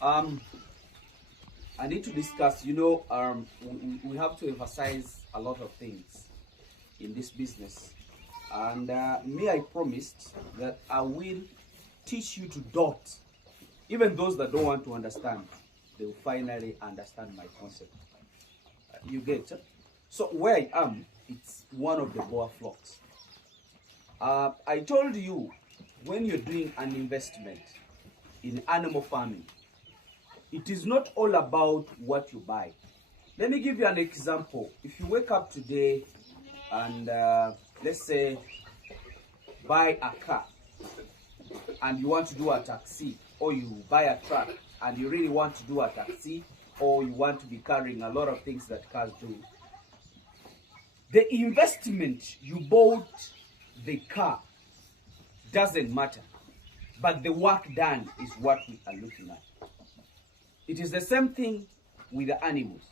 Um, I need to discuss, we have to emphasize a lot of things in this business. And me, I promised that I will teach you to dot. Even those that don't want to understand, they will finally understand my concept. You get it? So where I am, it's one of the Boer flocks. I told you, when you're doing an investment in animal farming, it is not all about what you buy. Let me give you an example. If you wake up today and let's say buy a car and you want to do a taxi, or you buy a truck and you really want to do a taxi, or you want to be carrying a lot of things that cars do, the investment you bought the car doesn't matter, but the work done is what we are looking at. It is the same thing with the animals.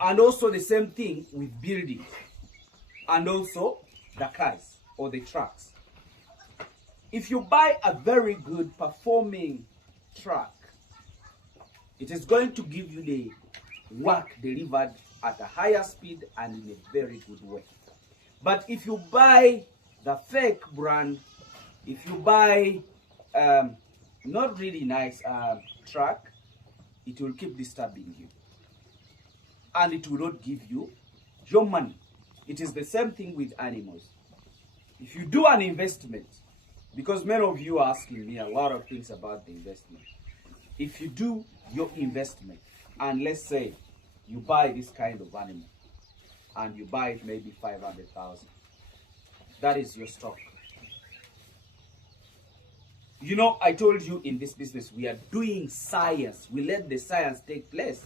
And also the same thing with buildings. And also the cars or the trucks. If you buy a very good performing truck, it is going to give you the work delivered at a higher speed and in a very good way. But if you buy the fake brand, if you buy not really nice truck, it will keep disturbing you. And it will not give you your money. It is the same thing with animals. If you do an investment, because many of you are asking me a lot of things about the investment. If you do your investment, and let's say you buy this kind of animal, and you buy it maybe 500,000, that is your stock. You know, I told you in this business, we are doing science. We let the science take place.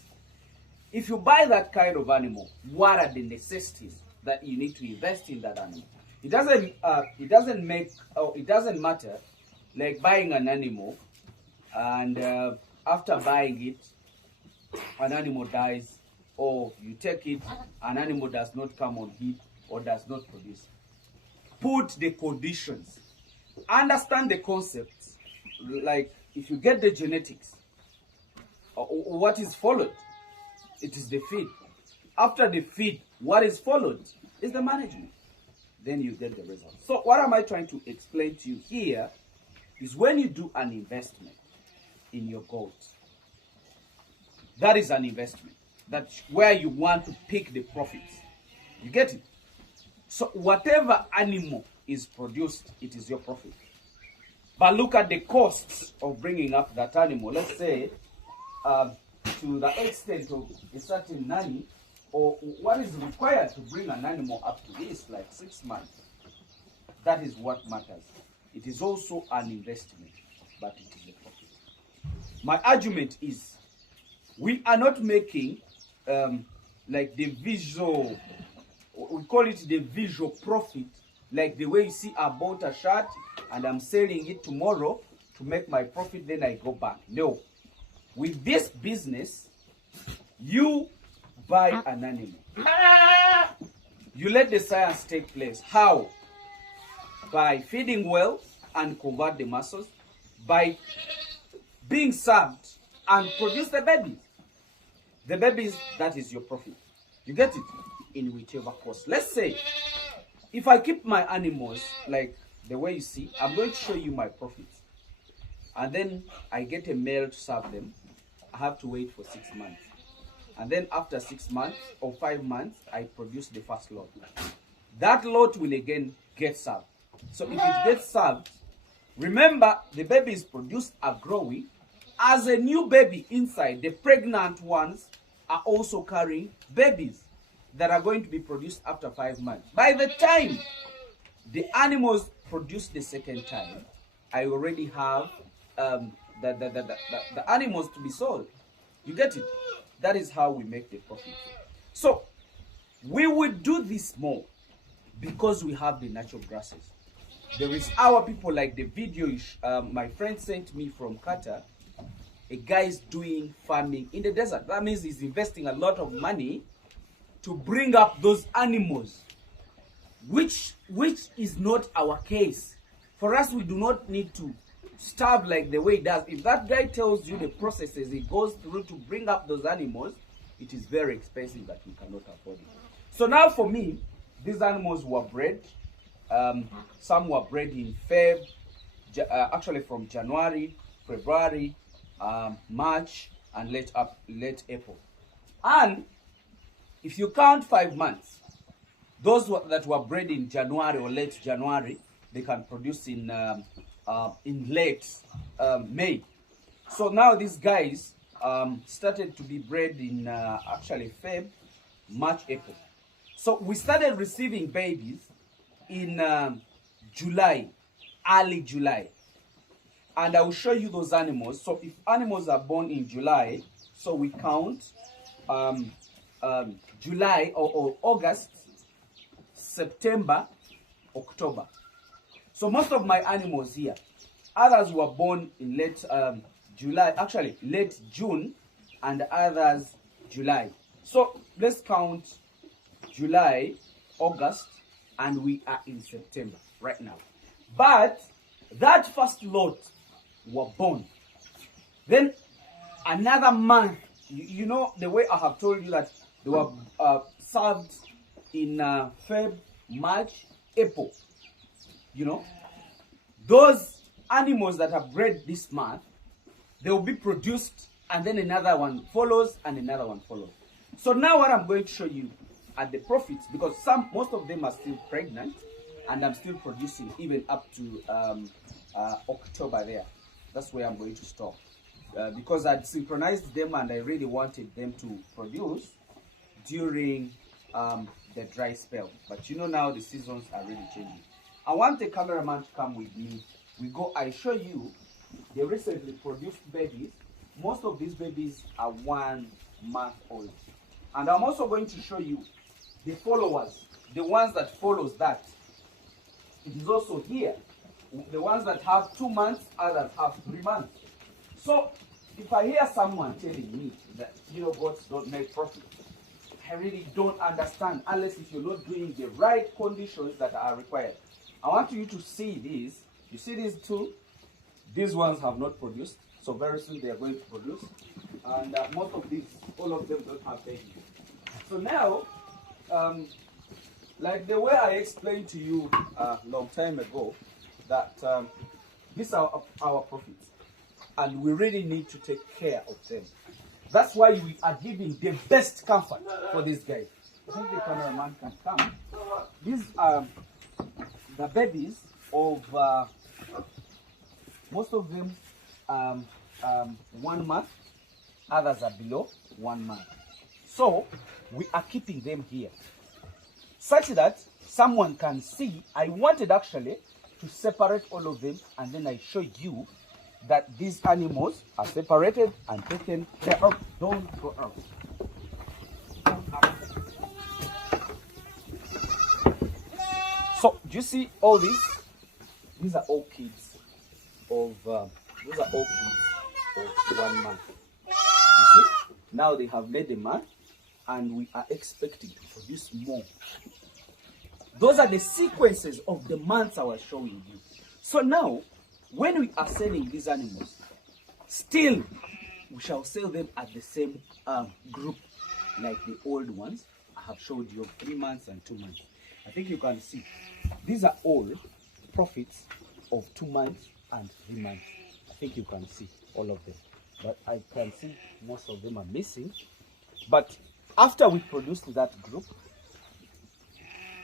If you buy that kind of animal, what are the necessities that you need to invest in that animal? It doesn't matter like buying an animal and after buying it, an animal dies, or you take it, an animal does not come on heat or does not produce. Put the conditions. Understand the concepts. Like if you get the genetics, what is followed? It is the feed. After the feed, what is followed is the management. Then you get the result. So what am I trying to explain to you here is when you do an investment in your goats, that is an investment. That's where you want to pick the profits. You get it? So whatever animal is produced, it is your profit. But look at the costs of bringing up that animal. Let's say to the extent of a certain nanny, or what is required to bring an animal up to this, like 6 months. That is what matters. It is also an investment, but it is a profit. My argument is, we are not making like the visual, we call it the visual profit, like the way you see I bought a shirt and I'm selling it tomorrow to make my profit, then I go back. No. With this business, you buy an animal. You let the science take place. How? By feeding well and convert the muscles, by being served and produce the babies. The babies, that is your profit. You get it? In whichever cost. Let's say, if I keep my animals like the way you see, I'm going to show you my profits. And then I get a male to serve them. I have to wait for 6 months. And then after 6 months or 5 months, I produce the first lot. That lot will again get served. So if it gets served, remember the babies produced are growing. As a new baby inside, the pregnant ones are also carrying babies that are going to be produced after 5 months. By the time the animals produce the second time, I already have the animals to be sold. You get it? That is how we make the profit. So we will do this more because we have the natural grasses. There is our people, like the video my friend sent me from Qatar. A guy is doing farming in the desert. That means he's investing a lot of money to bring up those animals, which is not our case. For us, we do not need to starve like the way it does, if that guy tells you the processes he goes through to bring up those animals, it is very expensive that we cannot afford it. So now for me, these animals were bred. Some were bred in actually from January, February, March, and late April. And if you count 5 months, those that were bred in January or late January, they can produce in late May. So now these guys started to be bred in actually Feb, March, April. So we started receiving babies in July, early July. And I will show you those animals. So if animals are born in July, so we count July or August, September, October. So most of my animals here, others were born in late July, actually late June, and others July. So let's count July, August, and we are in September right now. But that first lot were born. Then another month, you know the way I have told you that they were served in Feb, March, April. You know, those animals that are bred this month, they will be produced, and then another one follows, and another one follows. So now what I'm going to show you are the profits, because most of them are still pregnant, and I'm still producing even up to October there. That's where I'm going to stop. Because I'd synchronized them and I really wanted them to produce during the dry spell. But you know now the seasons are really changing. I want the cameraman to come with me. I show you the recently produced babies. Most of these babies are 1 month old. And I'm also going to show you the followers, the ones that follows that. It is also here. The ones that have 2 months, others have 3 months. So if I hear someone telling me that goats don't make profit, I really don't understand, unless if you're not doing the right conditions that are required. I want you to see these. You see these two? These ones have not produced, so very soon they are going to produce. And most of these, all of them don't have babies. So now, like the way I explained to you a long time ago, that these are our profits, and we really need to take care of them. That's why we are giving the best comfort for these guys. I think the cameraman can come. These are the babies of most of them 1 month, others are below 1 month. So we are keeping them here such that someone can see. I wanted actually to separate all of them, and then I show you that these animals are separated and taken care of. Don't go out. So do you see all these? These are all kids of 1 month. You see, now they have made a month, and we are expecting to produce more. Those are the sequences of the months I was showing you. So now, when we are selling these animals, still we shall sell them at the same group like the old ones I have showed you of 3 months and 2 months. I think you can see these are all profits of 2 months and 3 months. I think you can see all of them, but I can see most of them are missing. But after we produced that group,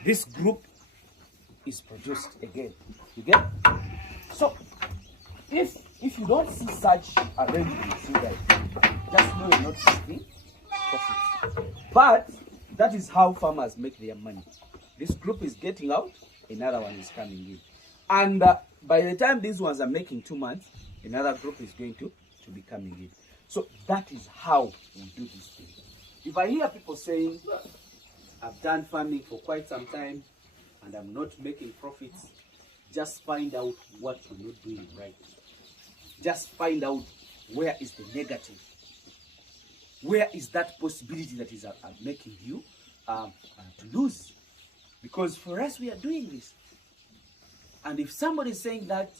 this group is produced again. You get? So if you don't see such arrangements, you guys just know you're not making profits. But that is how farmers make their money. This group is getting out, another one is coming in. And by the time these ones are making 2 months, another group is going to be coming in. So that is how we do this thing. If I hear people saying, I've done farming for quite some time and I'm not making profits, just find out what you're not doing right. Just find out where is the negative. Where is that possibility that is making you to lose? Because for us, we are doing this. And if somebody is saying that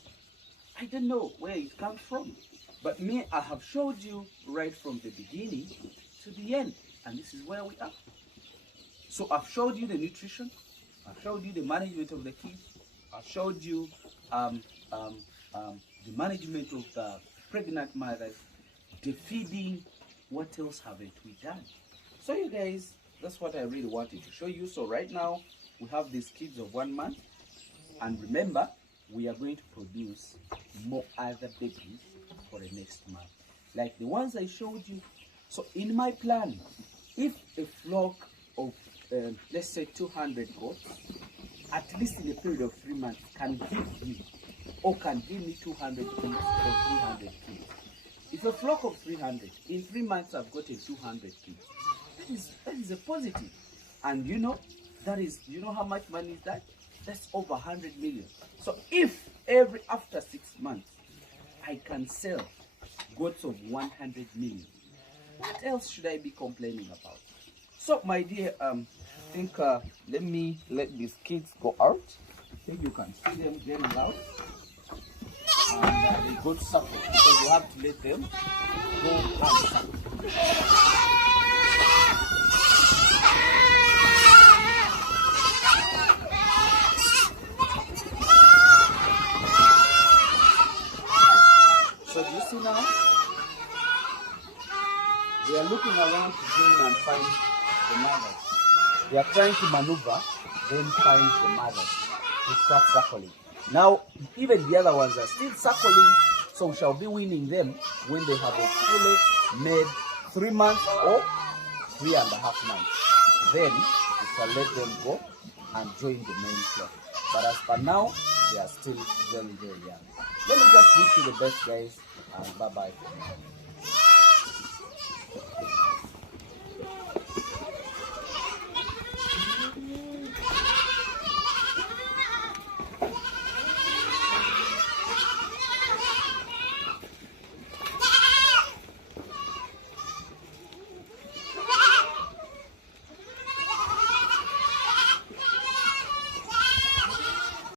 I don't know where it comes from. But me, I have showed you right from the beginning to the end. And this is where we are. So I've showed you the nutrition. I've showed you the management of the kids. I've showed you the management of the pregnant mothers, the feeding. What else haven't we done? So you guys, that's what I really wanted to show you. So right now, we have these kids of 1 month. And remember, we are going to produce more other babies for the next month, like the ones I showed you. So in my plan, if a flock of, let's say 200 goats, at least in a period of 3 months, can give you, or can give me 200 kids or 300 kids. If a flock of 300, in 3 months I've got a 200 kids. That is a positive. And you know how much money is that? That's over 100 million. So if after 6 months, I can sell goats of 100 million, what else should I be complaining about? So my dear, I think let me let these kids go out. I think you can see them getting out. And they go to supper. So you have to let them go and supper. So do you see now? They are looking around to zoom and find the mothers. They are trying to maneuver, then find the mothers to start suckling. Now, even the other ones are still suckling, so we shall be winning them when they have a fully made 3 months or 3.5 months. Then we shall let them go and join the main flock. But as for now, they are still very, very young. Let me just wish you the best, guys, and bye-bye.